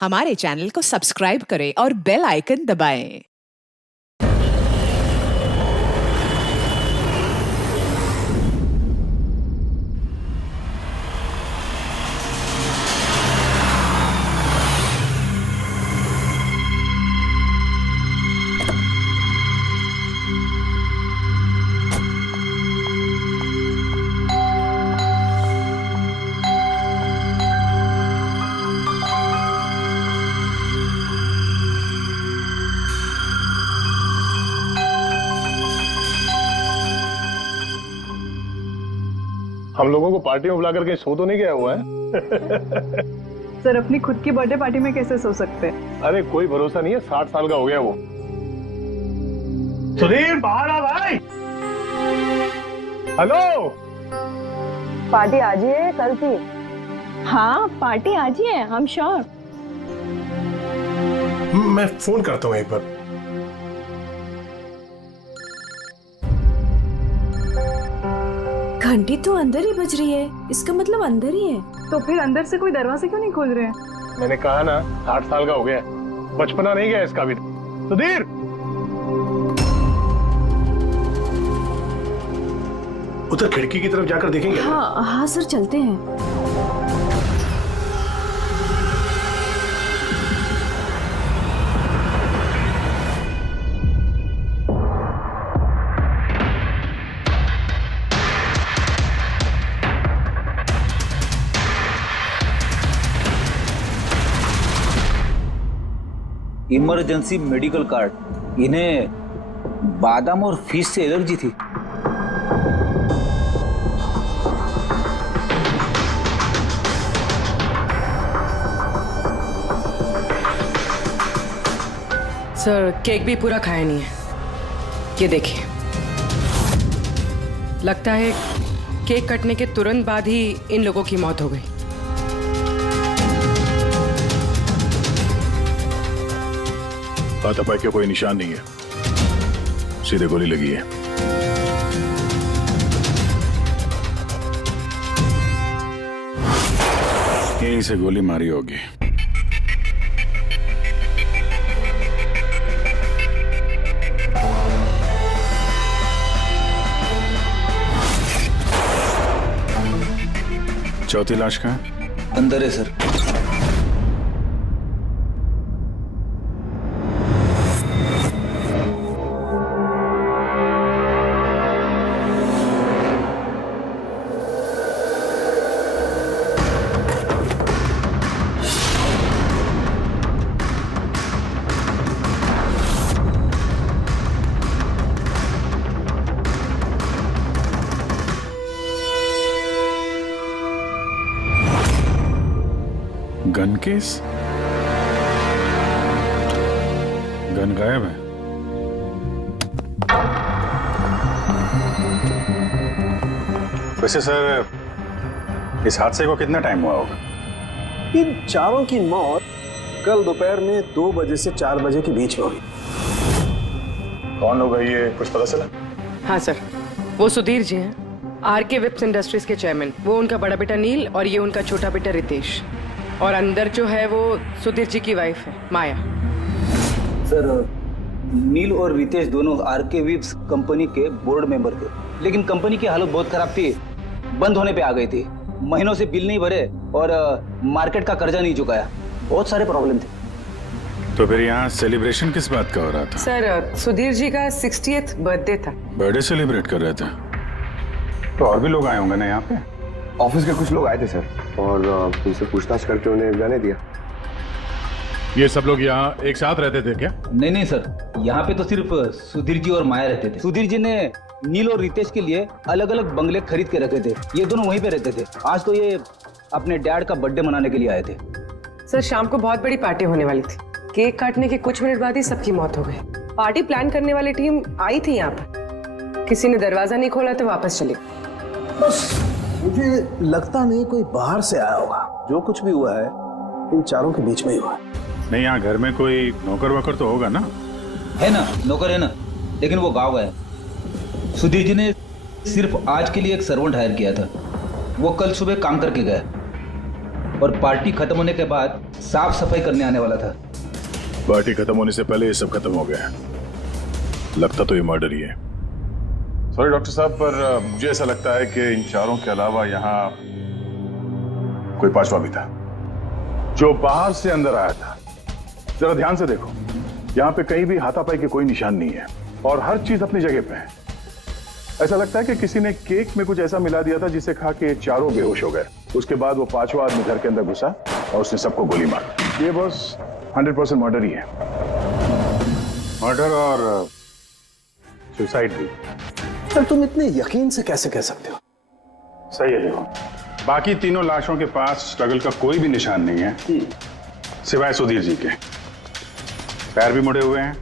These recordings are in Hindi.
हमारे चैनल को सब्सक्राइब करें और बेल आइकन दबाएं। हम लोगों को पार्टी में बुलाकर कहीं सो तो नहीं गया हुआ है? सर अपनी खुद की बर्थडे पार्टी में कैसे सो सकते हैं? अरे कोई भरोसा नहीं है, 60 साल का हो गया वो। सुधीर बाहर आ भाई। हेलो, पार्टी आज ही है कल थी? हाँ पार्टी आज ही है, हम श्योर। मैं फोन करता हूँ एक बार। घंटी तो अंदर ही बज रही है, इसका मतलब अंदर ही है। तो फिर अंदर से कोई दरवाजे क्यों नहीं खोल रहे हैं? मैंने कहा ना 60 साल का हो गया, बचपना नहीं गया इसका भी। सुधीर, उधर खिड़की की तरफ जाकर देखेंगे। हाँ हाँ सर, चलते हैं। Emergency medical card. इन्हें बादाम और फिश से एलर्जी थी। सर केक भी पूरा खाया नहीं है, ये देखिए। लगता है केक कटने के तुरंत बाद ही इन लोगों की मौत हो गई। हाथापाई के कोई निशान नहीं है, सीधे गोली लगी है। यहीं से गोली मारी होगी। चौथी लाश कहाँ है? अंदर है सर। Gun case? गन गायब है। वैसे सर, इस हादसे को कितना टाइम हुआ होगा? इन चारों की मौत कल दोपहर में 2 बजे से 4 बजे के बीच में हुई। कौन होगा ये, कुछ पता चला? हाँ सर, वो सुधीर जी हैं, आरके विप्स इंडस्ट्रीज के चेयरमैन। वो उनका बड़ा बेटा नील और ये उनका छोटा बेटा रितेश। और अंदर जो है वो सुधीर जी की वाइफ है माया। सर नील और रितेश दोनों आरके विप्स कंपनी के बोर्ड मेंबर थे, लेकिन कंपनी की हालत बहुत खराब थी, बंद होने पे आ गई थी। महीनों से बिल नहीं भरे और मार्केट का कर्जा नहीं चुकाया, बहुत सारे प्रॉब्लम थे। तो फिर यहाँ सेलिब्रेशन किस बात का हो रहा था? सर सुधीर जी का 60th बर्थडे था। बर्थडे सेलिब्रेट कर रहे थे? तो और भी लोग आए होंगे ना यहाँ पे? ऑफिस के कुछ लोग आए थे सर, और उनसे पूछताछ करके उन्हें जाने दिया। ये सब लोग यहाँ एक साथ रहते थे क्या? नहीं सर, यहाँ पे तो सिर्फ सुधीर जी और माया रहते थे। सुधीर जी ने नील और रितेश के लिए अलग अलग बंगले खरीद के रखे थे, ये दोनों वहीं पे रहते थे। आज तो ये अपने डैड का बर्थडे मनाने के लिए आए थे। सर शाम को बहुत बड़ी पार्टी होने वाली थी, केक काटने के कुछ मिनट बाद ही सबकी मौत हो गई। पार्टी प्लान करने वाली टीम आई थी यहाँ पर, किसी ने दरवाजा नहीं खोला तो वापस चली। बस मुझे लगता नहीं कोई बाहर से आया होगा। जो कुछ भी हुआ है इन चारों के बीच में ही हुआ है। नहीं, यहाँ घर में कोई नौकर वोकर तो होगा ना? है ना, नौकर है ना, लेकिन वो गाँव गए। सुधीर जी ने सिर्फ आज के लिए एक सर्वेंट हायर किया था, वो कल सुबह काम करके गया और पार्टी खत्म होने के बाद साफ सफाई करने आने वाला था। पार्टी खत्म होने से पहले ये सब खत्म हो गया। लगता तो ये मर्डर ही है। सॉरी डॉक्टर साहब, पर मुझे ऐसा लगता है कि इन चारों के अलावा यहाँ कोई पांचवा भी था जो बाहर से अंदर आया था। जरा ध्यान से देखो, यहाँ पे कहीं भी हाथापाई के कोई निशान नहीं है और हर चीज अपनी जगह पे है। ऐसा लगता है कि किसी ने केक में कुछ ऐसा मिला दिया था जिसे खा के चारों बेहोश हो गए। उसके बाद वो पांचवा आदमी घर के अंदर घुसा और उसने सबको गोली मारी। ये बस 100% मर्डर ही है। मर्डर और सुसाइड भी। सर तुम इतने यकीन से कैसे कह सकते हो? सही है। देखो, बाकी तीनों लाशों के पास स्ट्रगल का कोई भी निशान नहीं है सिवाय सुधीर जी के। पैर भी मुड़े हुए हैं,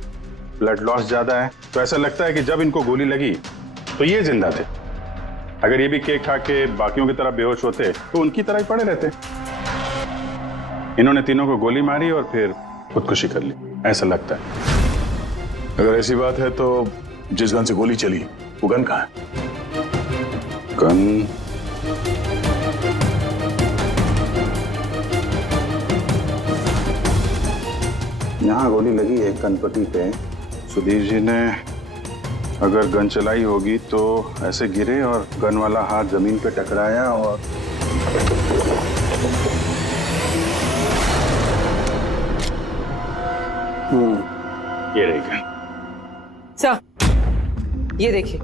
ब्लड लॉस ज्यादा है, तो ऐसा लगता है कि जब इनको गोली लगी तो ये जिंदा थे। अगर ये भी केक खा के बाकियों की तरह बेहोश होते तो उनकी तरह ही पड़े रहते। इन्होंने तीनों को गोली मारी और फिर खुदकुशी कर ली, ऐसा लगता है। अगर ऐसी बात है तो जिस गन से गोली चली वो गन कहाँ है? गन यहाँ गोली लगी है गणपति पे। सुधीर जी ने अगर गन चलाई होगी तो ऐसे गिरे और गन वाला हाथ जमीन पे टकराया और ये रही गन। सर, ये देखिए,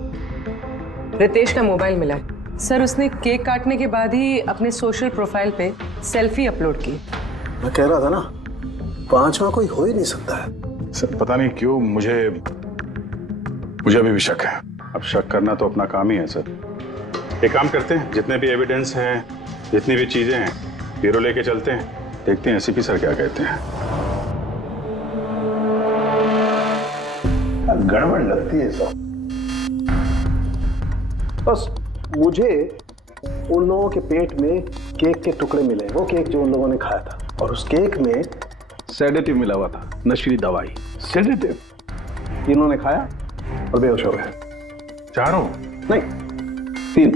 रितेश का मोबाइल मिला है। सर, उसने केक काटने के बाद ही अपने सोशल प्रोफाइल पे सेल्फी अपलोड की। मैं कह रहा था ना, पांचवा कोई हो ही नहीं सकता है। सर पता नहीं क्यों मुझे अभी भी शक है। अब शक करना तो अपना काम ही है सर। एक काम करते हैं, जितने भी एविडेंस हैं, जितनी भी चीजें हैं, ब्यूरो लेके चलते हैं, देखते हैं एसीपी सर क्या कहते हैं। गड़बड़ लगती है सब। बस मुझे उन लोगों के पेट में केक के टुकड़े मिले, वो केक जो उन लोगों ने खाया था, और उस केक में सेडेटिव मिला हुआ था, नशीली दवाई। सेडेटिव इन्होंने खाया और बेहोश हो गए। चारों? नहीं, 3,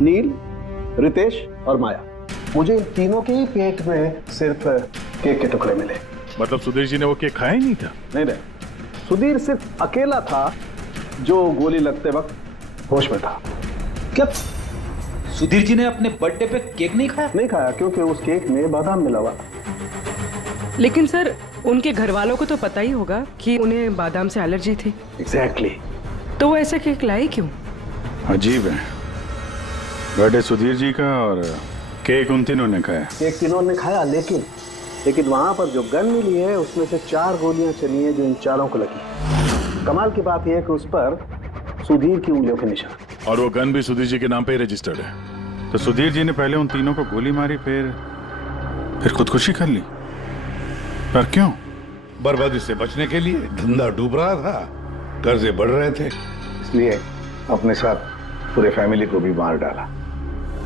नील, रितेश और माया। मुझे इन तीनों के ही पेट में सिर्फ केक के टुकड़े मिले। मतलब सुधीर जी ने वो केक खाया ही नहीं था? नहीं, सुधीर सिर्फ अकेला था जो गोली लगते वक्त होश में था। क्या सुधीर जी ने अपने बर्थडे पे केक नहीं खाया? नहीं खाया, क्योंकि उस केक में बादाम मिला हुआ था। लेकिन सर, उनके घर वालों को तो पता ही होगा कि उन्हें बादाम से एलर्जी थी। एग्जैक्टली। तो वो ऐसा केक लाए क्यों? अजीब है, बर्थडे सुधीर जी का और केक उन तीनों ने खाया। केक तीनों ने खाया, लेकिन वहां पर जो गन मिली है उसमें से 4 गोलियां चली हैं जो इन चारों को लगी। कमाल की बात यह है कि उस पर सुधीर की उंगलियों के निशान, और वो गन भी सुधीर जी के नाम पे ही रजिस्टर्ड है। तो सुधीर जी ने पहले उन तीनों को गोली मारी, फिर खुदकुशी कर ली। पर क्यों? बर्बादी से बचने के लिए। धंधा डूब रहा था, कर्जे बढ़ रहे थे, इसलिए अपने साथ पूरे फैमिली को भी मार डाला।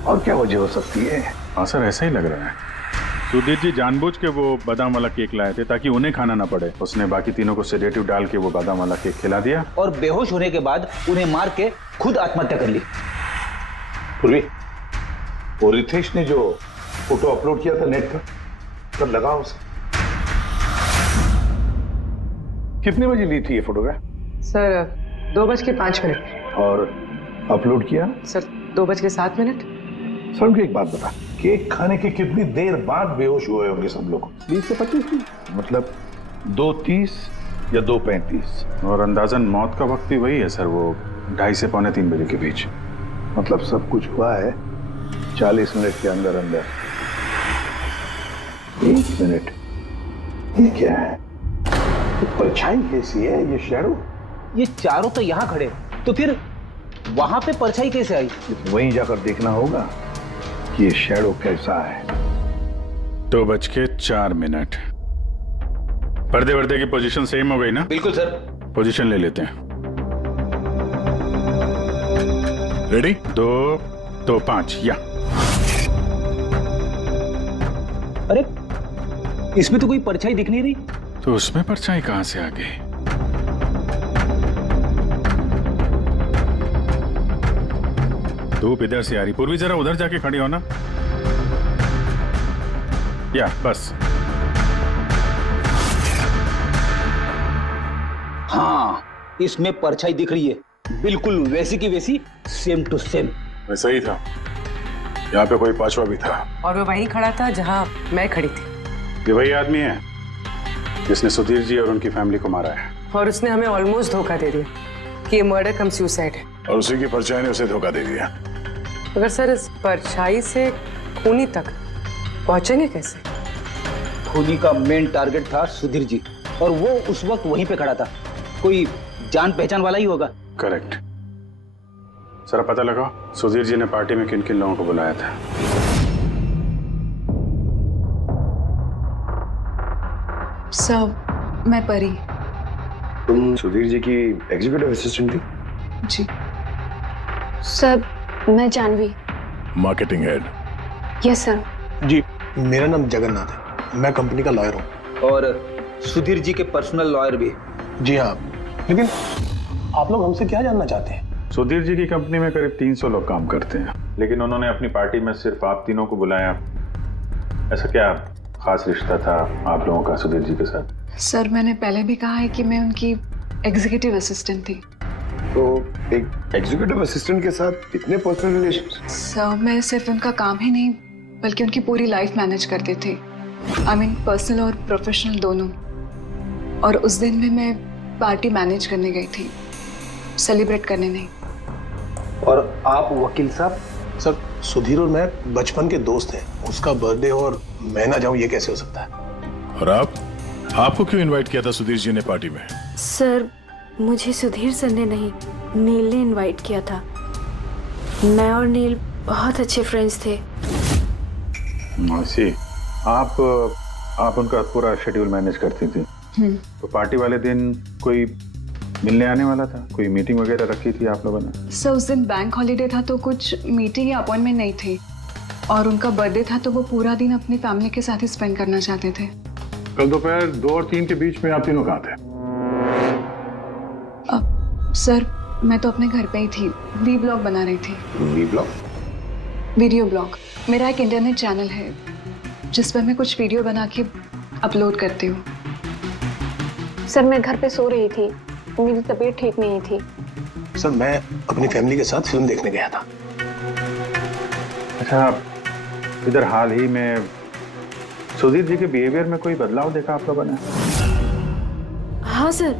और क्या वजह हो सकती है? हाँ सर, ऐसा ही लग रहा है। सुधीर जी जानबूझ के वो बादाम वाला केक लाए थे ताकि उन्हें खाना ना पड़े। उसने बाकी तीनों को सेडेटिव डाल के वो बादाम वाला केक खिला दिया और बेहोश होने के बाद उन्हें मार के खुद आत्महत्या कर ली। पूर्वी, वो रितेश ने जो फोटो अपलोड किया था नेट पर, तब लगा उसे। कितने बजे ली थी ये फोटोग्राफ? सर, 2:05। और अपलोड किया? सर, 2:07। सर मुझे एक बात बता, केक खाने के कितनी देर बाद बेहोश हुए होंगे सब लोग? 20 से 25 मिनट, मतलब 2:30 या 2:35। और अंदाजन मौत का वक्त भी वही है सर, वो 2:30 से 2:45 बजे के बीच। मतलब सब कुछ हुआ है 40 मिनट के अंदर अंदर। 1 मिनट, ये क्या है? ये परछाई कैसी है? ये शैडो? ये चारों तो यहाँ खड़े, तो फिर वहां पे परछाई कैसे आई? वहीं जाकर देखना होगा कि ये शैडो कैसा है। 2:04। पर्दे वर्दे की पोजीशन सेम हो गई ना? बिल्कुल सर। पोजीशन ले लेते हैं। रेडी? 2, 2, 5 या। अरे इसमें तो कोई परछाई दिख नहीं रही। तो उसमें परछाई कहां से आ गई? धूप इधर से आ रही। पूर्वी जरा उधर जाके खड़ी हो ना। या बस। हाँ, इसमें परछाई दिख रही है, बिल्कुल वैसी की वैसी, सेम टू सेम। वैसा ही था, यहाँ पे कोई पांचवा भी था और वो वहीं खड़ा था जहां मैं खड़ी थी। ये वही आदमी है जिसने सुधीर जी और उनकी फैमिली को मारा है, और उसने हमें ऑलमोस्ट धोखा दे दिया कि ये मर्डर कम सुसाइड है। और उसी की परछाई ने उसे धोखा दे दिया। मगर सर, इस परछाई से खूनी तक पहुंचेंगे कैसे? खूनी का मेन टारगेट था सुधीर जी, और वो उस वक्त वहीं पे खड़ा था। कोई जान पहचान वाला ही होगा। करेक्ट। सर पता लगा सुधीर जी ने पार्टी में किन किन लोगों को बुलाया था? सर मैं परी। तुम सुधीर जी की एग्जीक्यूटिव असिस्टेंट थी? जी सर मैं Janvi. Marketing head. Yes sir. जी मेरा नाम जगन्नाथ है, मैं कंपनी का लॉयर हूँ। और सुधीर जी के पर्सनल लॉयर भी। जी हाँ, लेकिन आप लोग हमसे क्या जानना चाहते हैं? सुधीर जी की कंपनी में करीब 300 लोग काम करते हैं, लेकिन उन्होंने अपनी पार्टी में सिर्फ आप तीनों को बुलाया। ऐसा क्या खास रिश्ता था आप लोगों का सुधीर जी के साथ? सर मैंने पहले भी कहा है कि मैं उनकी एग्जीक्यूटिव असिस्टेंट थी। तो एक एग्जीक्यूटिव असिस्टेंट के साथ इतने पर्सनल रिलेशन? सर मैं सिर्फ उनका काम ही नहीं बल्कि उनकी पूरी लाइफ मैनेज करते थे। आई मीन पर्सनल और प्रोफेशनल दोनों। और उस दिन भी मैं पार्टी मैनेज करने गई थी, सेलिब्रेट करने नहीं। और आप वकील साहब? सर सुधीर और मैं बचपन के दोस्त हैं, उसका बर्थडे और मैं ना जाऊं ये कैसे हो सकता है? और आपको क्यों इनवाइट किया था सुधीर जी ने पार्टी में? सर मुझे सुधीर सर ने नहीं, नील ने इनवाइट किया था। मैं और नील बहुत अच्छे फ्रेंड्स थे। सी, आप उनका पूरा शेड्यूल मैनेज करती थी। तो पार्टी वाले दिन कोई मिलने आने वाला था? कोई मीटिंग वगैरह रखी थी आप लोगों ने? सर उस दिन बैंक हॉलीडे था तो कुछ मीटिंग या अपॉइंटमेंट नहीं थी, और उनका बर्थडे था तो वो पूरा दिन अपनी फैमिली के साथ ही स्पेंड करना चाहते थे। कल दोपहर 2 और 3 के बीच में आप तीनों कहाँ थे? सर मैं तो अपने घर पे ही थी, वी ब्लॉग बना रही थी। Vlog? Video blog. मेरा एक इंटरनेट चैनल है जिस पर मैं कुछ वीडियो बना के अपलोड करती हूँ। सर मैं घर पे सो रही थी, मेरी तबीयत ठीक नहीं थी। सर मैं अपनी फैमिली के साथ फिल्म देखने गया था। अच्छा, इधर हाल ही में सुधीर जी के बिहेवियर में कोई बदलाव देखा आप लोगों ने? हाँ सर,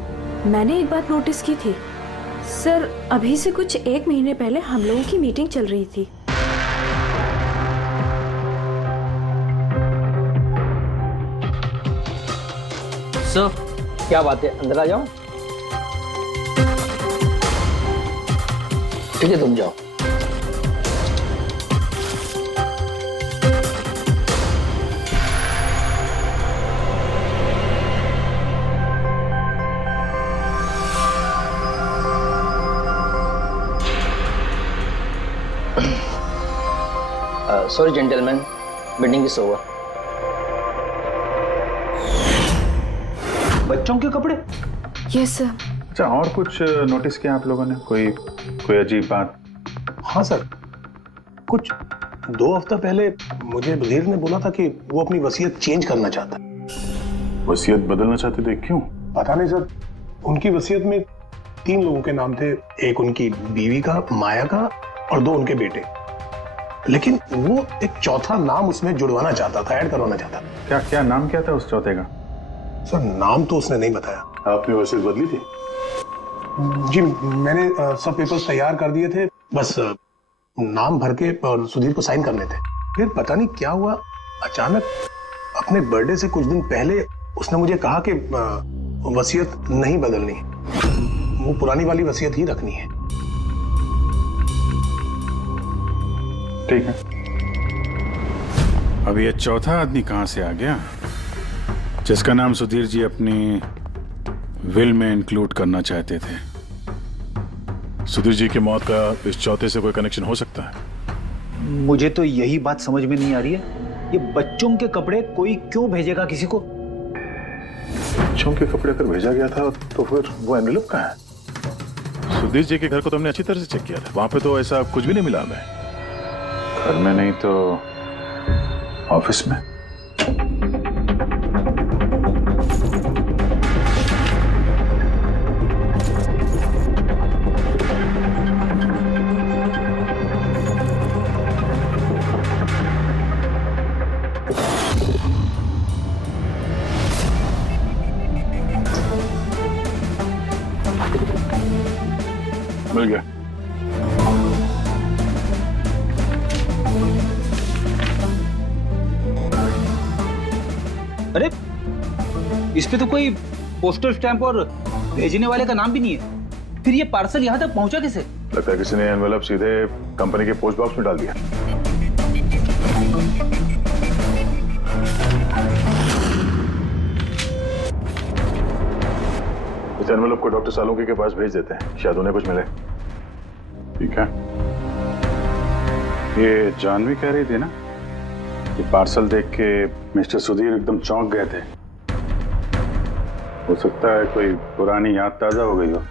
मैंने एक बात नोटिस की थी। सर अभी से कुछ 1 महीने पहले हम लोगों की मीटिंग चल रही थी। सर क्या बात है, अंदर आ जाओ। ठीक है तुम जाओ। Sorry gentleman, meeting is over. बच्चों के कपड़े? Yes sir. अच्छा, और कुछ नोटिस किया आप लोगों ने? कोई अजीब बात? हाँ सर, कुछ 2 हफ्ता पहले मुझे सुधीर ने बोला था कि वो अपनी वसीयत चेंज करना चाहता है। वसीयत बदलना चाहते थे? क्यों? पता नहीं सर, उनकी वसीयत में 3 लोगों के नाम थे, एक उनकी बीवी का, माया का, और 2 उनके बेटे। लेकिन वो एक चौथा नाम उसमें जुड़वाना चाहता था, ऐड करवाना चाहता था। क्या नाम क्या था उस चौथे का? सर नाम तो उसने नहीं बताया। आपने वसीयत बदली थी? जी मैंने सब पेपर्स तैयार कर दिए थे, बस नाम भर के और सुधीर को साइन करने थे। फिर पता नहीं क्या हुआ, अचानक अपने बर्थडे से कुछ दिन पहले उसने मुझे कहा कि वसीयत नहीं बदलनी, वो पुरानी वाली वसीयत ही रखनी है। ठीक है, अब ये चौथा आदमी कहां से आ गया जिसका नाम सुधीर जी अपनी विल में इंक्लूड करना चाहते थे? सुधीर जी की मौत का इस चौथे से कोई कनेक्शन हो सकता है? मुझे तो यही बात समझ में नहीं आ रही है, ये बच्चों के कपड़े कोई क्यों भेजेगा किसी को? बच्चों के कपड़े अगर भेजा गया था तो फिर वो एनवेलप कहाँ है? सुधीर जी के घर को तो हमने अच्छी तरह से चेक किया था, वहां पे तो ऐसा कुछ भी नहीं मिला हमें। घर में नहीं तो ऑफिस में। मिल गया। अरे इस पे तो कोई पोस्टल स्टैंप और भेजने वाले का नाम भी नहीं है। फिर ये पार्सल यहाँ तक पहुंचा कैसे? लगता है किसी ने एनवेलप सीधे कंपनी के पोस्ट बॉक्स में डाल दिया। इस एनवेलप को डॉक्टर सालुंकी के पास भेज देते हैं, शायद उन्हें कुछ मिले। ठीक है। ये जानवी कह रही थी ना कि पार्सल देख के मिस्टर सुधीर एकदम चौंक गए थे। हो सकता है कोई पुरानी याद ताजा हो गई हो।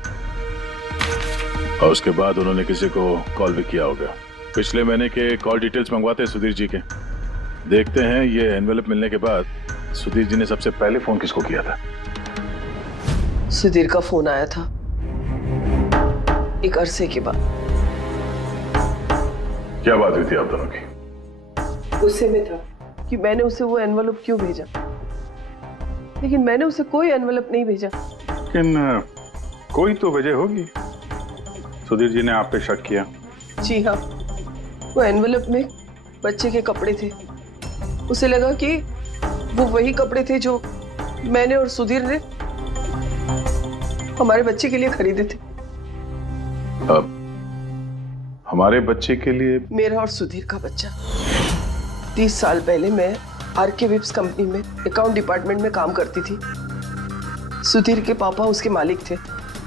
और उसके बाद उन्होंने किसी को कॉल भी किया होगा। पिछले महीने के कॉल डिटेल्स मंगवाते हैं सुधीर जी के। देखते हैं ये एनवेलप मिलने के बाद सुधीर जी ने सबसे पहले फोन किसको किया था। सुधीर का फोन आया था एक अरसे के बाद। क्या बात हुई थी आप दोनों की? गुस्से में था कि मैंने उसे वो एनवेलप क्यों भेजा, लेकिन मैंने उसे कोई एनवेलप नहीं भेजा। लेकिन कोई तो वजह होगी। सुधीर जी ने आप पे शक किया। जी हाँ, वो एनवेलप में बच्चे के कपड़े थे। उसे लगा कि वो वही कपड़े थे जो मैंने और सुधीर ने हमारे बच्चे के लिए खरीदे थे। अब हमारे बच्चे के लिए? मेरा और सुधीर का बच्चा। 30 साल पहले मैं आरके विप्स कंपनी में अकाउंट डिपार्टमेंट में काम करती थी। सुधीर के पापा उसके मालिक थे।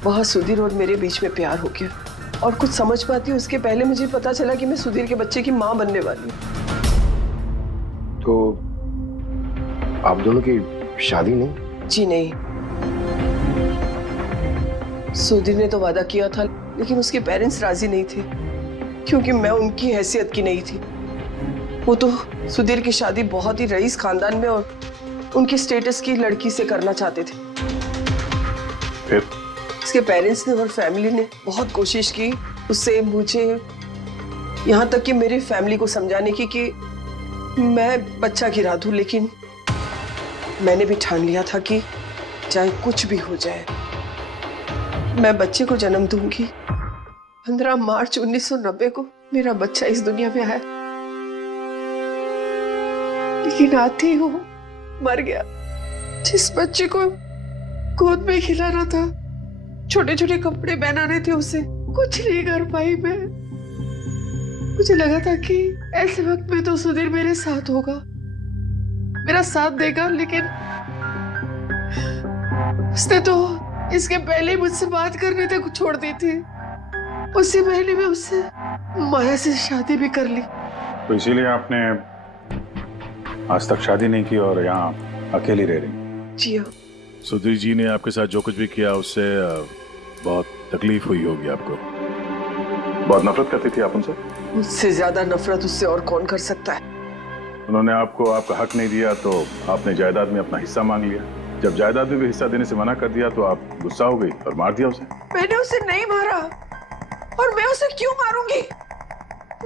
वहाँ सुधीर और मेरे बीच में प्यार हो गया, और कुछ समझ पाती उसके पहले मुझे पता चला कि मैं सुधीर के बच्चे की माँ बनने वाली हूँ। तो आप दोनों की शादी नहीं? जी नहीं। सुधीर ने तो वादा किया था, लेकिन उसके पेरेंट्स राजी नहीं थे, क्योंकि मैं उनकी हैसियत की नहीं थी। वो तो सुधीर की शादी बहुत ही रईस खानदान में और उनके स्टेटस की लड़की से करना चाहते थे। फिर उसके पेरेंट्स ने और फैमिली ने बहुत कोशिश की उससे, मुझे, यहाँ तक कि मेरी फैमिली को समझाने की कि मैं बच्चा गिरा दूं, लेकिन मैंने भी ठान लिया था कि चाहे कुछ भी हो जाए मैं बच्चे को जन्म दूंगी। 15 मार्च 1990 को मेरा बच्चा इस दुनिया में आया, लेकिन आते ही वो मर गया। जिस बच्चे को गोद में खिलाना था, छोटे छोटे कपड़े पहनाने थे, उसे कुछ नहीं कर पाई मैं। मुझे लगा था कि ऐसे वक्त में तो सुधीर मेरे साथ होगा, मेरा साथ देगा, लेकिन उसने तो इसके पहले ही मुझसे बात करने तक छोड़ दी थी। उसी महीने में उससे माया से शादी भी कर ली। तो इसीलिए आपने आज तक शादी नहीं की और यहाँ अकेली रह रही? जी हाँ। सुधीर जी ने आपके साथ जो कुछ भी किया उससे बहुत तकलीफ हुई होगी आपको। बहुत नफरत करती थी आप उनसे? मुझसे ज्यादा नफरत उससे और कौन कर सकता है। उन्होंने आपको आपका हक नहीं दिया तो आपने जायदाद में अपना हिस्सा मांग लिया। जब जायदाद में भी हिस्सा देने से मना कर दिया तो आप गुस्सा हो गई और मार दिया उसे। मैंने उसे नहीं मारा, और मैं उसे क्यों मारूंगी?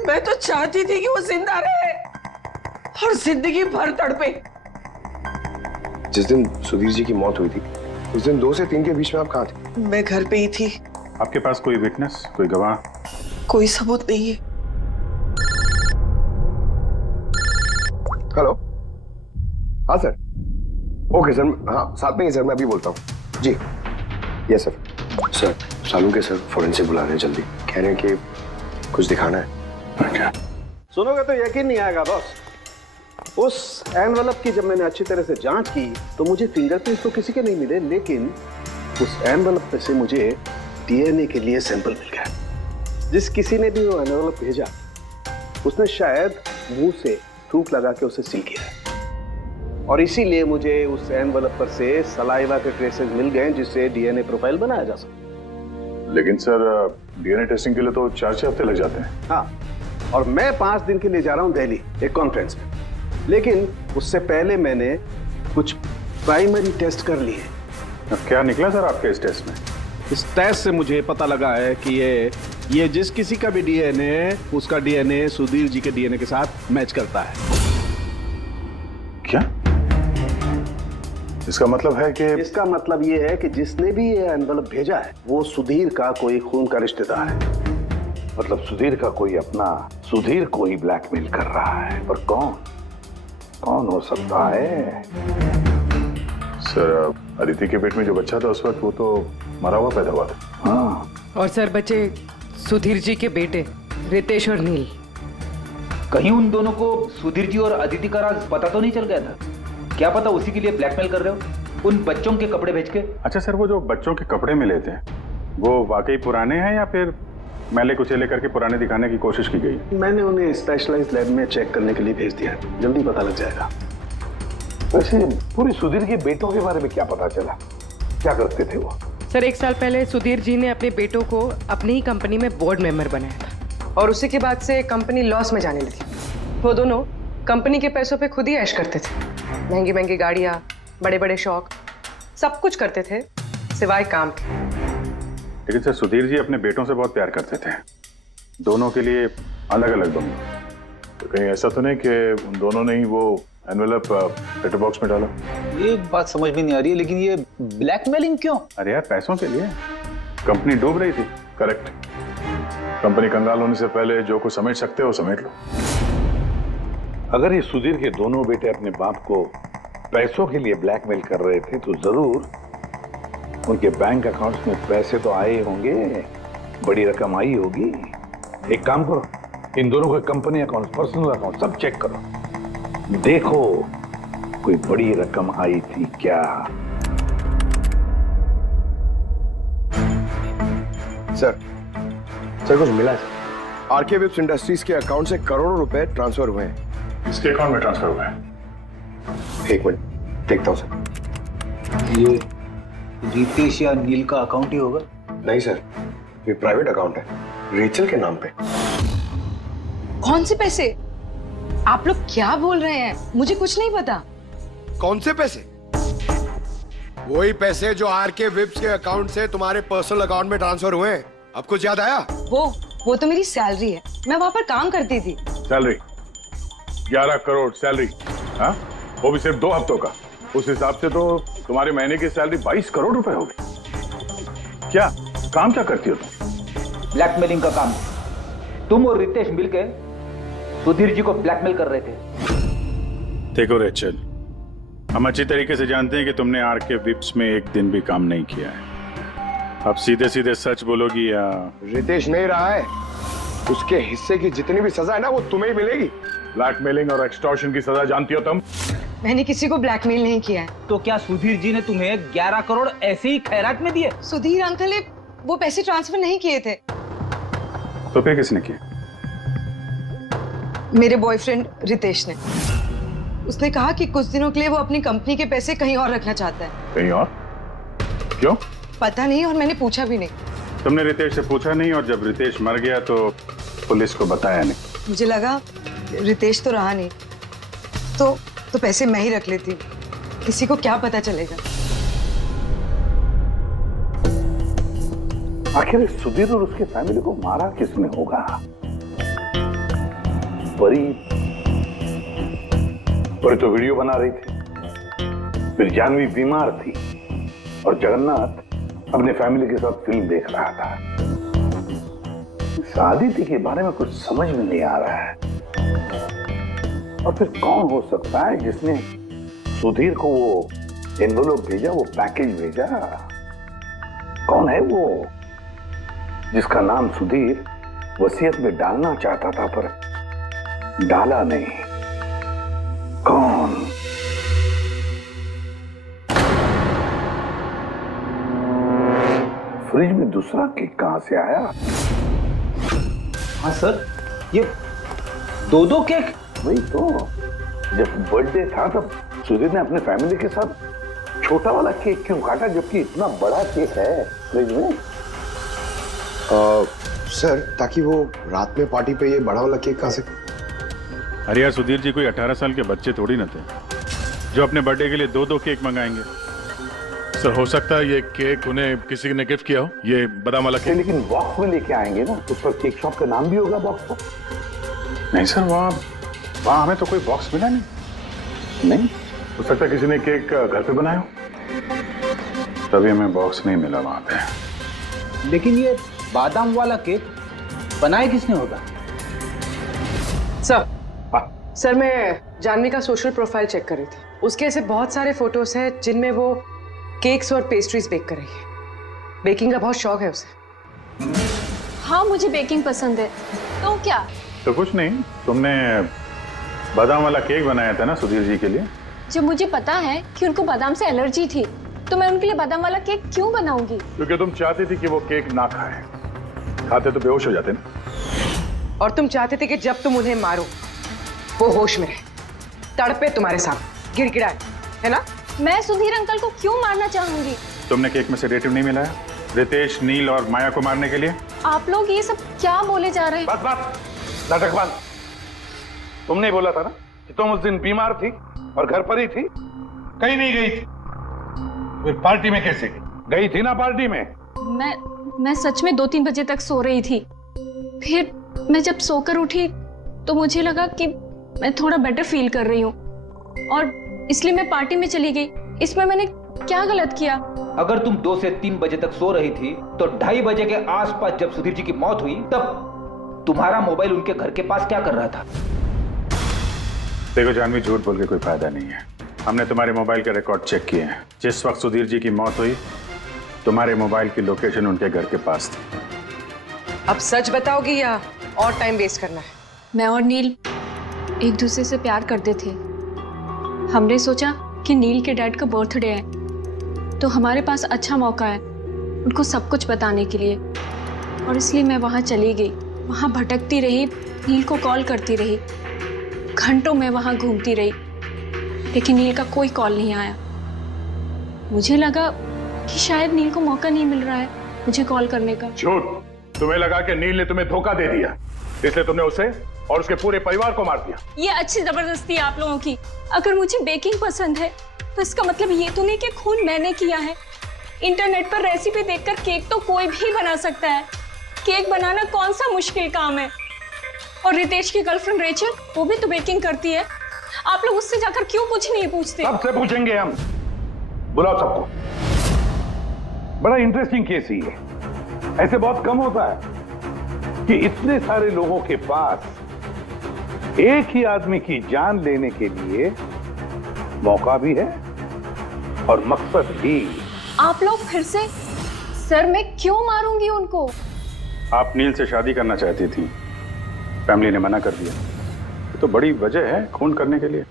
मैं तो चाहती थी कि वो जिंदा रहे और जिंदगी भर तड़पे। जिस दिन सुधीर जी की मौत हुई थी उस दिन 2 से 3 के बीच में आप कहाँ थे? मैं घर पे ही थी। आपके पास कोई विटनेस, कोई गवाह? कोई सबूत नहीं है। हेलो, हाँ सर। ओके सर, हाँ साथ में ही सर, मैं अभी बोलता हूँ। जी yes sir. Sir Salunke sir forensic बुला रहे हैं, जल्दी कह रहे हैं कि कुछ दिखाना है। सुनोगे तो यकीन नहीं आएगा बॉस। उस एनवेलप की जब मैंने अच्छी तरह से जांच की तो मुझे फिंगरप्रिंट्स तो किसी के नहीं मिले, लेकिन उस एनवेलप में से मुझे डीएनए के लिए सैंपल मिल गया। जिस किसी ने भी वो एनवेलप भेजा उसने शायद मुंह से थूक लगा के उसे सील किया है, और इसीलिए मुझे उस एनवेलप पर से सलाइवा के ट्रेसेस मिल गए जिससे डीएनए प्रोफाइल बनाया जा सके। लेकिन सर डीएनए टेस्टिंग के लिए तो 4-6 हफ्ते लग जाते हैं। हाँ, और मैं 5 दिन के लिए जा रहा हूँ दिल्ली एक कॉन्फ्रेंस में, लेकिन उससे पहले मैंने कुछ प्राइमरी टेस्ट कर लिए। अब क्या निकला सर आपके इस टेस्ट में? इस टेस्ट से मुझे पता लगा है कि ये जिस किसी का भी डीएनए, उसका डीएनए सुधीर जी के डीएनए के साथ मैच करता है। क्या? इसका मतलब है कि इसका मतलब ये है कि जिसने भी ये एनवलप भेजा है वो सुधीर का कोई खून का रिश्तेदार है। मतलब सुधीर का कोई अपना सुधीर को ही ब्लैकमेल कर रहा है, पर कौन कौन हो सकता है? सर, अदिति के पेट में जो बच्चा था उस वक्त वो तो मरा हुआ पैदा हुआ था। हाँ, और सर बचे सुधीर जी के बेटे रितेश और नील। कहीं उन दोनों को सुधीर जी और अदिति का राज पता तो नहीं चल गया था? क्या पता उसी के लिए ब्लैकमेल कर रहे हो, उन बच्चों के कपड़े बेच के। अच्छा सर, वो जो बच्चों के कपड़े मिले थे वो वाकई पुराने हैं या फिर मैले कुचेले करके पुराने दिखाने की कोशिश की गई? मैंने उन्हें स्पेशलाइज्ड लैब में चेक करने के लिए भेज दिया है, जल्दी पता लग जाएगा। वैसे पूरी सुधीर के बेटों के बारे में क्या पता चला? क्या करते थे वो? सर 1 साल पहले सुधीर जी ने अपने बेटों को अपनी ही कंपनी में बोर्ड मेंबर बनाया था और उसी के बाद से कंपनी लॉस में जाने लगी। वो दोनों कंपनी के पैसों पे खुद ही ऐश करते थे, महंगी महंगी गाड़ियाँ, बड़े बड़े शौक, सब कुछ करते थे सिवाय काम के। लेकिन सर सुधीर जी अपने बेटों से बहुत प्यार करते थे, दोनों के लिए अलग अलग बंगले। तो कहीं ऐसा तो नहीं कि उन दोनों ने ही वो एनवेलप लेटर बॉक्स में डाला? एक बात समझ में नहीं आ रही है, लेकिन ये ब्लैकमेलिंग क्यों? अरे यार, पैसों के लिए। कंपनी डूब रही थी। करेक्ट। कंपनी कंगाल होने से पहले जो कुछ समेट सकते हो समेट लो। अगर ये सुधीर के दोनों बेटे अपने बाप को पैसों के लिए ब्लैकमेल कर रहे थे तो जरूर उनके बैंक अकाउंट्स में पैसे तो आए होंगे, बड़ी रकम आई होगी। एक काम करो, इन दोनों के कंपनी अकाउंट, पर्सनल अकाउंट सब चेक करो, देखो कोई बड़ी रकम आई थी क्या। सर कुछ मिला है? आरके विप्स इंडस्ट्रीज के अकाउंट से करोड़ों रुपए ट्रांसफर हुए हैं। इसके अकाउंट में ट्रांसफर हुआ है? एक मिनट देखता हूँ सर। ये रितेश या नील का अकाउंट ही होगा? नहीं सर, ये प्राइवेट अकाउंट है, रेचल के नाम पे। कौन से पैसे? आप लोग क्या बोल रहे हैं? मुझे कुछ नहीं पता। कौन से पैसे? वही पैसे जो आरके विप्स के अकाउंट से तुम्हारे पर्सनल अकाउंट में ट्रांसफर हुए हैं। अब कुछ याद आया? वो तो मेरी सैलरी है, मैं वहां पर काम करती थी। Salary 11 crore salary? हाँ, वो भी सिर्फ 2 हफ्तों का। उस हिसाब से तो तुम्हारे महीने की सैलरी 22 करोड़ रुपए हो गई। क्या काम क्या करती हो तुम? ब्लैकमेलिंग का काम। तुम और रितेश मिलके सुधीर जी को ब्लैकमेल कर रहे थे। देखो रेचल, हम अच्छी तरीके से जानते हैं कि तुमने आरके विप्स में एक दिन भी काम नहीं किया है। अब सीधे सीधे सच बोलोगी या? रितेश नहीं रहा है, उसके हिस्से की जितनी भी सजा है ना वो तुम्हें ही मिलेगी। ब्लैकमेलिंग और एक्सटॉर्शन की सजा जानती हो तुम? मैंने किसी को ब्लैकमेल नहीं किया है। तो क्या सुधीर जी ने तुम्हें 11 करोड़ ऐसे ही खैरात में दिए? सुधीर अंकल ने वो पैसे ट्रांसफर नहीं किए थे। तो फिर किसने किया? मेरे बॉयफ्रेंड रितेश ने। उसने कहा कि कुछ दिनों के लिए वो अपनी कंपनी के पैसे कहीं और रखना चाहता है। कहीं और? क्यों? पता नहीं, और मैंने पूछा भी नहीं। तुमने रितेश से पूछा नहीं, और जब रितेश मर गया तो पुलिस को बताया नहीं? मुझे लगा रितेश तो रहा नहीं, तो पैसे मैं ही रख लेती, किसी को क्या पता चलेगा। आखिर सुधीर और उसके फैमिली को मारा किसने होगा? परी तो वीडियो बना रही थी, फिर जानवी बीमार थी और जगन्नाथ अपने फैमिली के साथ फिल्म देख रहा था। आदिति के बारे में कुछ समझ में नहीं आ रहा है। और फिर कौन हो सकता है जिसने सुधीर को वो एनवेलप भेजा, वो पैकेज भेजा? कौन है वो जिसका नाम सुधीर वसीयत में डालना चाहता था पर डाला नहीं? कौन? फ्रिज में दूसरा केक कहां से आया? हाँ सर, ये 2 केक। वही तो, जब बर्थडे था तब सुधीर ने अपने फैमिली के साथ छोटा वाला केक क्यों काटा, जबकि इतना बड़ा केक है फ्रिज में? सर, ताकि वो रात में पार्टी पे ये बड़ा वाला केक खा सके। अरे यार, सुधीर जी कोई 18 साल के बच्चे थोड़ी ना थे जो अपने बर्थडे के लिए 2-2 केक मंगाएंगे। सर, हो सकता है ये केक उन्हें किसी ने गिफ्ट किया हो, ये बादाम वाला केक। लेकिन बॉक्स में लेके आएंगे ना, उस पर केक शॉप का नाम भी होगा बॉक्स पर। नहीं सर, वहाँ हमें तो कोई बॉक्स मिला नहीं। नहीं? हो सकता है किसी ने केक घर पे बनाया हो, तभी हमें बॉक्स नहीं मिला वहां पे। लेकिन ये बादाम वाला केक बनाया किसने होगा? सर मैं जानवी का सोशल प्रोफाइल चेक कर रही थी। उसके ऐसे बहुत सारे फोटोज हैं जिनमें वो केक्स और पेस्ट्रीज बेक कर रही है। बेकिंग का बहुत शौक है उसे। हाँ, मुझे बेकिंग पसंद है। तो क्या? तो कुछ नहीं, तुमने बादाम वाला केक बनाया था ना सुधीर जी के लिए। जब मुझे पता है कि उनको बादाम से एलर्जी थी तो मैं उनके लिए बादाम वाला केक क्यों बनाऊंगी? क्योंकि तुम चाहती थी कि वो केक ना खाए, खाते तो बेहोश हो जाते ना। और तुम चाहते थे कि जब तुम उन्हें मारो वो होश में रहे, तड़पे तुम्हारे साथ, गिड़गिड़ाए, है ना? मैं सुधीर अंकल को क्यों मारना चाहूंगी? तुमने केक में सेडेटिव नहीं मिलाया रितेश, नील और माया को मारने के लिए? आप लोग ये सब क्या बोले जा रहे हैं? बस नाटक बंद। तुमने बोला था ना कि तुम उस दिन बीमार थी और घर पर ही थी, कहीं नहीं गई थी। फिर पार्टी में कैसे गई थी ना पार्टी में? मैं सच में 2-3 बजे तक सो रही थी। फिर मैं जब सोकर उठी तो मुझे लगा कि मैं थोड़ा बेटर फील कर रही हूँ और इसलिए मैं पार्टी में चली गई। इसमें मैंने क्या गलत किया? अगर तुम 2 से 3 बजे तक सो रही थी तो 2:30 बजे के आसपास जब सुधीर जी की मौत हुई तब तुम्हारा मोबाइल उनके घर के पास क्या कर रहा था? देखो जानवी, झूठ बोल के कोई फायदा नहीं है। हमने तुम्हारे मोबाइल के रिकॉर्ड चेक किए हैं। जिस वक्त सुधीर जी की मौत हुई तुम्हारे मोबाइल की लोकेशन उनके घर के पास थी। अब सच बताओगी या और टाइम वेस्ट करना है? मैं और नील एक दूसरे से प्यार करते थे। हमने सोचा कि नील के डैड का बर्थडे है तो हमारे पास अच्छा मौका है उनको सब कुछ बताने के लिए, और इसलिए मैं वहाँ चली गई। वहाँ भटकती रही, नील को कॉल करती रही, घंटों में वहाँ घूमती रही, लेकिन नील का कोई कॉल नहीं आया। मुझे लगा कि शायद नील को मौका नहीं मिल रहा है मुझे कॉल करने का। झूठ! तुम्हें लगा कि नील ने तुम्हें धोखा दे दिया, इसलिए तुमने उसे और उसके पूरे परिवार को मार दिया। ये अच्छी जबरदस्ती है आप लोगों की। अगर मुझे बेकिंग पसंद है तो इसका मतलब ये तो नहीं कि खून मैंने किया है। इंटरनेट पर रेसिपी देखकर केक तो कोई भी बना सकता है। केक बनाना कौन सा मुश्किल काम है? और रितेश की गर्लफ्रेंड रेचल, वो भी तो बेकिंग करती है। आप लोग उससे जाकर क्यों कुछ नहीं पूछते? सबसे पूछेंगे हम। बुलाओ सबको। बड़ा इंटरेस्टिंग केस ही है। ऐसे बहुत कम होता है कि इतने सारे लोगों के पास एक ही आदमी की जान लेने के लिए मौका भी है और मकसद भी। आप लोग फिर से? सर मैं क्यों मारूंगी उनको? आप नील से शादी करना चाहती थी, फैमिली ने मना कर दिया। ये तो बड़ी वजह है खून करने के लिए।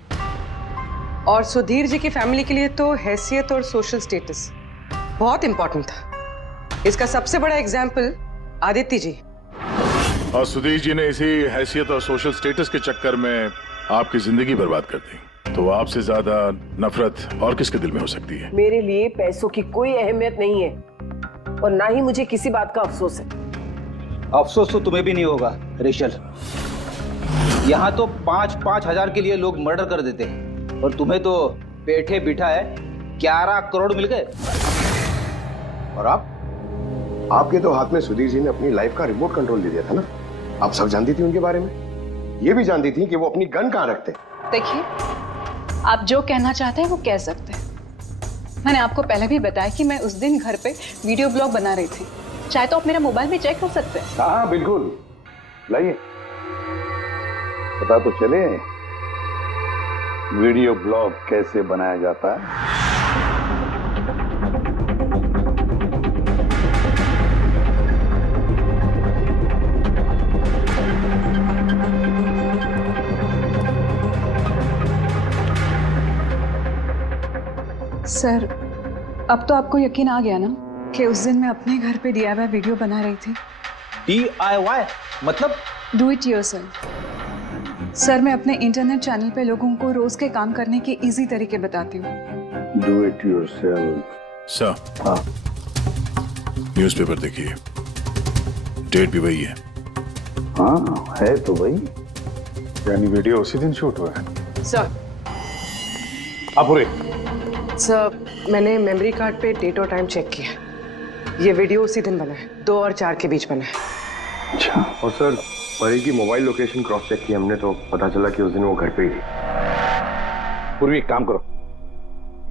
और सुधीर जी की फैमिली के लिए तो हैसियत और सोशल स्टेटस बहुत इंपॉर्टेंट था। इसका सबसे बड़ा एग्जाम्पल आदित्य जी। और सुधीर जी ने इसी हैसियत और सोशल स्टेटस के चक्कर में आपकी जिंदगी बर्बाद कर दी। तो आपसे ज्यादा नफरत और किसके दिल में हो सकती है? मेरे लिए पैसों की कोई अहमियत नहीं है और ना ही मुझे किसी बात का अफसोस है। अफसोस तो तुम्हें भी नहीं होगा रेशल। यहाँ तो 5-5 हजार के लिए लोग मर्डर कर देते हैं और तुम्हें तो बैठे बिठाए 11 करोड़ मिल गए। और आपके तो हाथ में सुधीर जी ने अपनी लाइफ का रिमोट कंट्रोल दे दिया था ना। आप सब जानती थी उनके बारे में। ये भी जानती थी कि वो अपनी गन कहाँ रखते हैं। देखिए, आप जो कहना चाहते हैं वो कह सकते हैं। मैंने आपको पहले भी बताया कि मैं उस दिन घर पे वीडियो ब्लॉग बना रही थी। चाहे तो आप मेरा मोबाइल भी चेक कर सकते हैं। हाँ बिल्कुल, लाइए। पता तो चले वीडियो ब्लॉग कैसे बनाया जाता है। सर, अब तो आपको यकीन आ गया ना कि उस दिन मैं अपने घर पे DIY वीडियो बना रही थी। DIY मतलब? Do it yourself. सर, मैं अपने इंटरनेट चैनल पे लोगों को रोज के काम करने के इजी तरीके बताती हूँ। Do it yourself. सर, हाँ, न्यूज़पेपर देखिए, डेट भी वही है। हाँ है तो वही, यानी वीडियो उसी दिन शूट हुआ है। सर, सर मैंने मेमोरी कार्ड पे डेट और टाइम चेक किया। ये वीडियो उसी दिन बना है, 2 और 4 के बीच बना है। अच्छा। और सर, परी की मोबाइल लोकेशन क्रॉस चेक की हमने तो पता चला कि उस दिन वो घर पे ही थी। पूर्वी एक काम करो,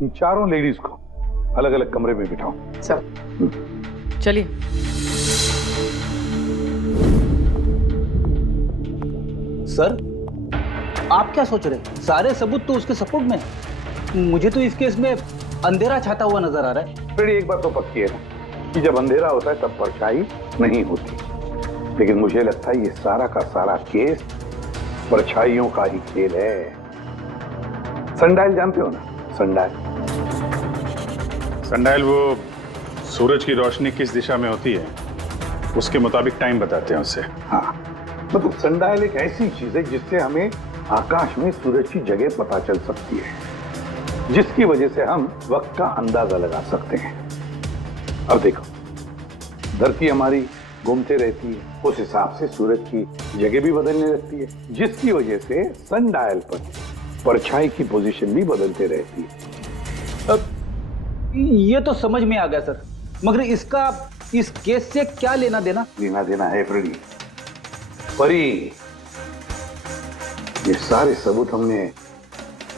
इन चारों लेडीज को अलग अलग कमरे में बिठाओ। सर चलिए। सर आप क्या सोच रहे हैं? सारे सबूत तो उसके सपोर्ट में है। मुझे तो इस केस में अंधेरा छाता हुआ नजर आ रहा है। फिर एक बात तो पक्की है ना कि जब अंधेरा होता है तब परछाई नहीं होती, लेकिन मुझे लगता है ये सारा का सारा केस परछाइयों का ही खेल है। सनडायल जानते हो ना? सनडायल सनडायल वो सूरज की रोशनी किस दिशा में होती है उसके मुताबिक टाइम बताते हैं उससे। हाँ, मतलब सनडायल एक ऐसी चीज है जिससे हमें आकाश में सूरज की जगह पता चल सकती है, जिसकी वजह से हम वक्त का अंदाजा लगा सकते हैं। अब देखो, धरती हमारी घूमते रहती है, उस हिसाब से सूरज की जगह भी बदलने लगती है, जिसकी वजह से सनडायल पर परछाई की पोजीशन भी बदलते रहती है। अब ये तो समझ में आ गया सर, मगर इसका इस केस से क्या लेना देना? लेना देना है फ्रेडी। परी, ये सारे सबूत हमने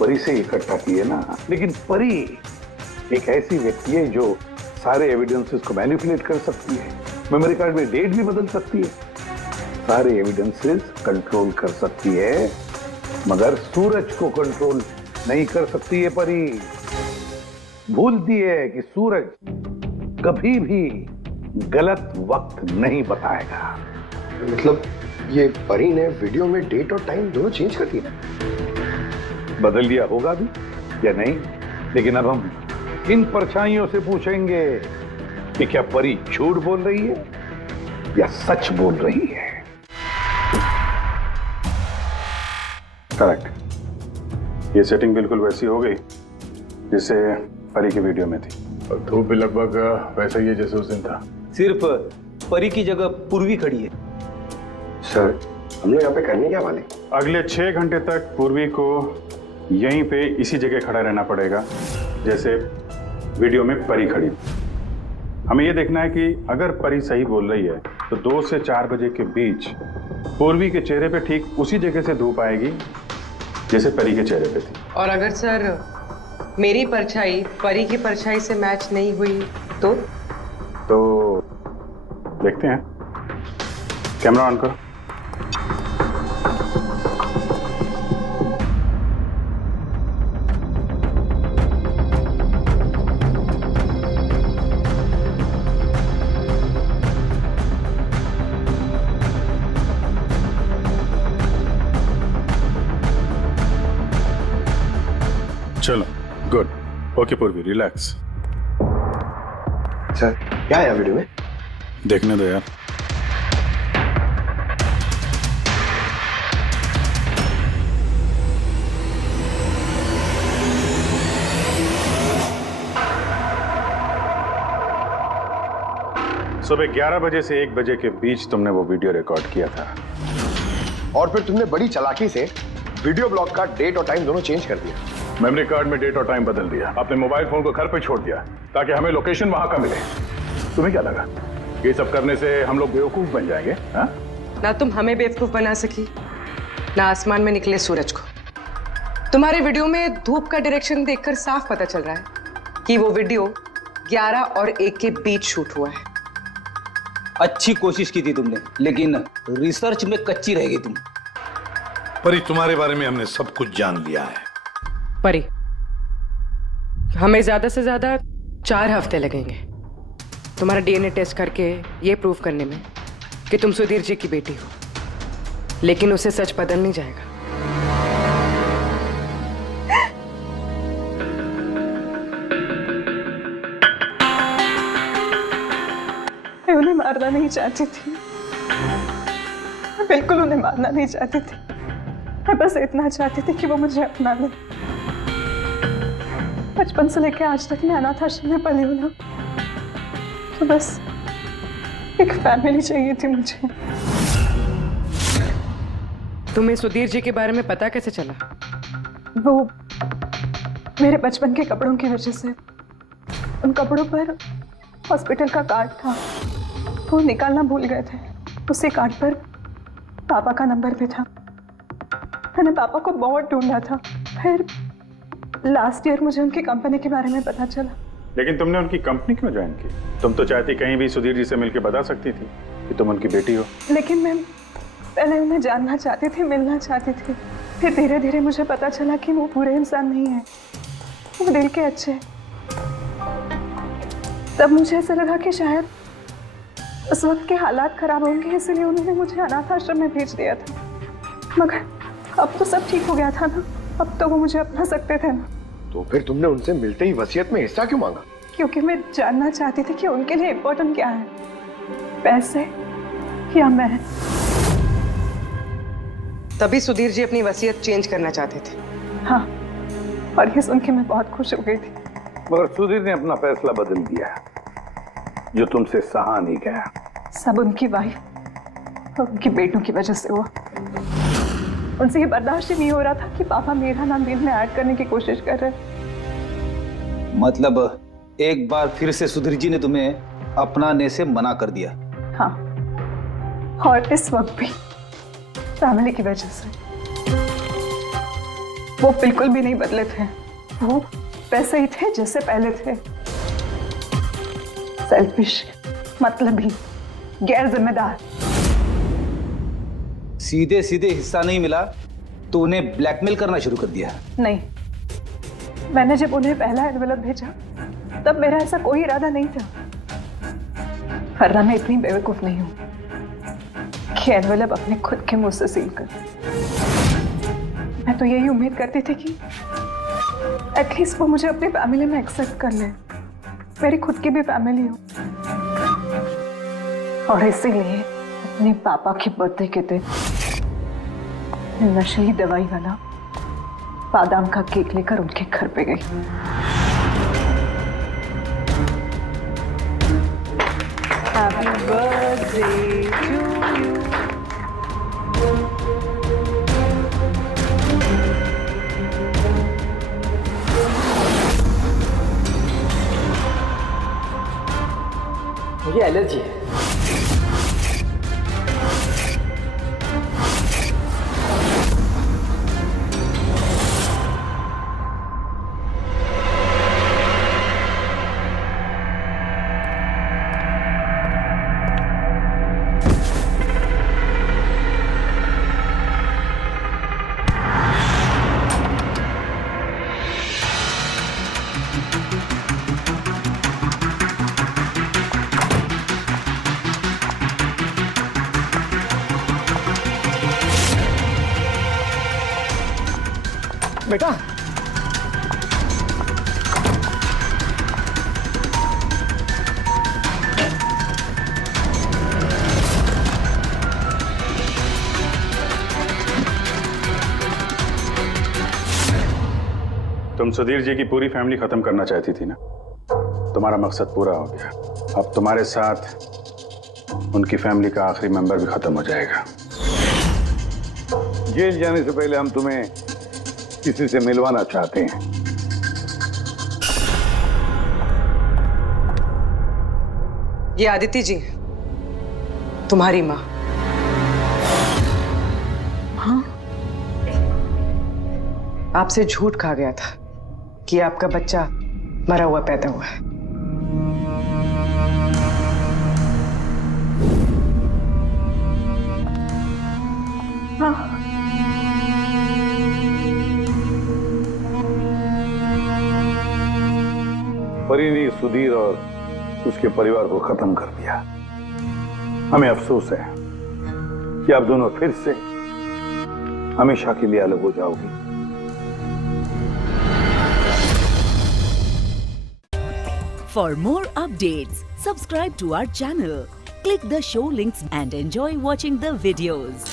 परी से इकट्ठा किए ना, लेकिन परी एक ऐसी व्यक्ति है जो सारे एविडेंसेस को मैनिपुलेट कर सकती है, मेमोरी कार्ड में डेट भी बदल सकती है, सारे एविडेंसेस कंट्रोल कर सकती है, मगर सूरज को कंट्रोल नहीं कर सकती है। परी भूलती है कि सूरज कभी भी गलत वक्त नहीं बताएगा। मतलब ये परी ने वीडियो में डेट और टाइम दोनों चेंज कर दिया? बदल दिया होगा भी या नहीं, लेकिन अब हम इन परछाइयों से पूछेंगे कि क्या परी झूठ बोल रही है या सच बोल रही है। करेक्ट, ये सेटिंग बिल्कुल वैसी हो गई जैसे परी की वीडियो में थी, और धूप भी लगभग वैसा ही है जैसे उस दिन था। सिर्फ परी की जगह पूर्वी खड़ी है। सर हम लोग यहाँ पे करने क्या वाले? अगले 6 घंटे तक पूर्वी को यहीं पे इसी जगह खड़ा रहना पड़ेगा जैसे वीडियो में परी खड़ी। हमें ये देखना है कि अगर परी सही बोल रही है तो 2 से 4 बजे के बीच पूर्वी के चेहरे पे ठीक उसी जगह से धूप आएगी जैसे परी के चेहरे पे थी। और अगर सर मेरी परछाई परी की परछाई से मैच नहीं हुई तो देखते हैं। कैमरा ऑन करो। चलो, गुड। ओके पूर्वी, रिलैक्स। सर क्या है वीडियो में? देखने दो यार। सुबह 11 बजे से 1 बजे के बीच तुमने वो वीडियो रिकॉर्ड किया था, और फिर तुमने बड़ी चालाकी से वीडियो ब्लॉग का डेट और टाइम दोनों चेंज कर दिया। मेमोरी कार्ड में डेट और टाइम बदल दिया, अपने मोबाइल फोन को घर पे छोड़ दिया ताकि हमें लोकेशन वहां का मिले। तुम्हें क्या लगा ये सब करने से हम लोग बेवकूफ बन जाएंगे? हाँ? ना तुम हमें बेवकूफ बना सकी, ना आसमान में निकले सूरज को। तुम्हारे वीडियो में धूप का डायरेक्शन देखकर साफ पता चल रहा है कि वो वीडियो 11 और 1 के बीच शूट हुआ है। अच्छी कोशिश की थी तुमने, लेकिन रिसर्च में कच्ची रह गई तुम। परी, तुम्हारे बारे में हमने सब कुछ जान लिया है। परी, हमें ज्यादा से ज्यादा 4 हफ्ते लगेंगे तुम्हारा डीएनए टेस्ट करके ये प्रूव करने में कि तुम सुधीर जी की बेटी हो, लेकिन उसे सच बदल नहीं जाएगा। मैं उन्हें मारना नहीं चाहती थी, मैं बिल्कुल उन्हें मारना नहीं चाहती थी। मैं बस इतना चाहती थी कि वो मुझे अपना ले। बचपन से लेकर आज तक मैं अनाथ आश्रम में पली हूँ ना, तो बस एक फैमिली चाहिए थी मुझे। तुम्हें सुधीर जी के बारे में पता कैसे चला? वो मेरे बचपन के कपड़ों की वजह से, उन कपड़ों पर हॉस्पिटल का कार्ड था, वो निकालना भूल गए थे। उसी कार्ड पर पापा का नंबर भी था। मैंने पापा को बहुत ढूंढा था, लास्ट ईयर मुझे उनकी कंपनी के बारे में पता चला। लेकिन तुमने उनकी कंपनी क्यों ज्वाइन की? तुम तो चाहती कहीं भी सुधीर जी से मिलकर बता सकती थी कि तुम उनकी बेटी हो। लेकिन मैं पहले उन्हें जानना चाहती थी, मिलना चाहती थी। फिर धीरे धीरे मुझे पता चला कि वो पूरे इंसान नहीं है, वो दिल के अच्छे हैं। तब मुझे ऐसा लगा कि शायद उस वक्त के हालात खराब होंगे, इसलिए उन्होंने मुझे अनाथ आश्रम में भेज दिया था। मगर अब तो सब ठीक हो गया था ना, अब तो वो मुझे अपना सकते थे ना। तो फिर तुमने उनसे मिलते ही वसीयत में हिस्सा क्यों मांगा? क्योंकि मैं जानना चाहती थी कि उनके लिए इम्पोर्टेंट क्या है, पैसे या मैं। तभी सुधीर जी अपनी वसीयत चेंज करना चाहते थे। हाँ, और ये सुन के मैं बहुत खुश हो गई थी। मगर सुधीर ने अपना फैसला बदल दिया, जो तुमसे सहा नहीं गया। सब उनकी वाइफ और उनके बेटों की वजह से हुआ। उनसे ये बर्दाश्त ही नहीं हो रहा था कि पापा मेरा नाम बिल में ऐड करने की कोशिश कर रहे। मतलब एक बार फिर से सुधीर जी ने तुम्हें अपनाने से मना कर दिया? हाँ, और इस वक्त भी फैमिली की वजह से। वो बिल्कुल भी नहीं बदले थे, वो वैसे ही थे जैसे पहले थे। सेल्फिश, मतलबी, गैर जिम्मेदार। सीधे सीधे हिस्सा नहीं मिला तो उन्हें ब्लैकमेल करना शुरू कर दिया? नहीं, मैंने जब उन्हें पहला एनवेलप भेजा तब मेरा ऐसा कोई इरादा नहीं था। वरना मैं इतनी बेवकूफ नहीं हूं कि एनवेलप अपने खुद के मुंह से सील कर। मैं तो यही उम्मीद करती थी कि एटलीस्ट वो मुझे अपनी फैमिली में एक्सेप्ट कर ले, मेरी खुद की भी फैमिली हो। और इसीलिए अपने पापा की बर्थडे के दिन नशीली दवाई वाला बादाम का केक लेकर उनके घर पे गई। Happy birthday to you. मुझे एलर्जी है। बेटा, तुम सुधीर जी की पूरी फैमिली खत्म करना चाहती थी ना? तुम्हारा मकसद पूरा हो गया। अब तुम्हारे साथ उनकी फैमिली का आखिरी मेंबर भी खत्म हो जाएगा। जेल जाने से पहले हम तुम्हें किसी से मिलवाना चाहते हैं। ये आदिति जी, तुम्हारी माँ। हाँ, आपसे झूठ कहा गया था कि आपका बच्चा मरा हुआ पैदा हुआ है। हाँ, परी ने सुधीर और उसके परिवार को खत्म कर दिया। हमें अफसोस है कि आप दोनों फिर से हमेशा के लिए अलग हो जाओगी। For more updates, subscribe to our channel, click the show links and enjoy watching the videos.